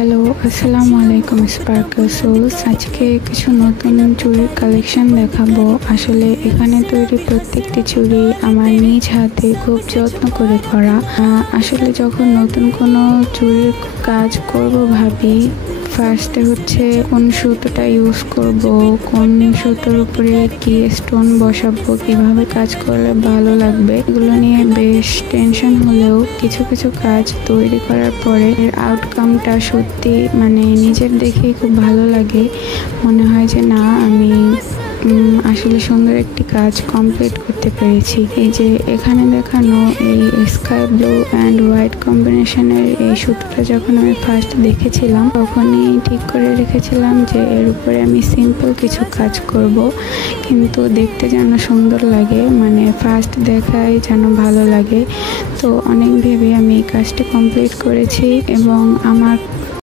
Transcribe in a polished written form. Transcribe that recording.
Hello, আসসালামু আলাইকুম sparkle sols. আজকে কিছু নতুন চুড়ির কালেকশন দেখাবো। আসলে এখানে তৈরি প্রত্যেকটি চুড়ি আমার নিজ হাতে খুব যত্ন করে করা। আসলে যখন নতুন কোনো চুড়ির কাজ করব ভাবি, ফার্স্টে হচ্ছে কোন সুতোটা ইউজ করব, কোন সুতোর উপরে কি স্টোন বসাবো, কিভাবে কাজ করলে ভালো লাগবে, এগুলো নিয়ে বেশ টেনশন হলেও কিছু কিছু কাজ তৈরি করার পরে এর আউটকামটা সত্যি নিজের দেখেই খুব ভালো লাগে। মনে হয় যে না, আমি আসলে সুন্দর একটি কাজ কমপ্লিট করতে পেরেছি। এই যে এখানে দেখানো এই স্কাই ব্লু অ্যান্ড হোয়াইট কম্বিনেশনের এই সুতোটা যখন আমি ফার্স্ট দেখেছিলাম, তখনই ঠিক করে রেখেছিলাম যে এর উপরে আমি সিম্পল কিছু কাজ করব, কিন্তু দেখতে যেন সুন্দর লাগে, ফার্স্ট দেখায় যেন ভালো লাগে। তো অনেক ভেবে আমি এই কাজটি কমপ্লিট করেছি এবং আমার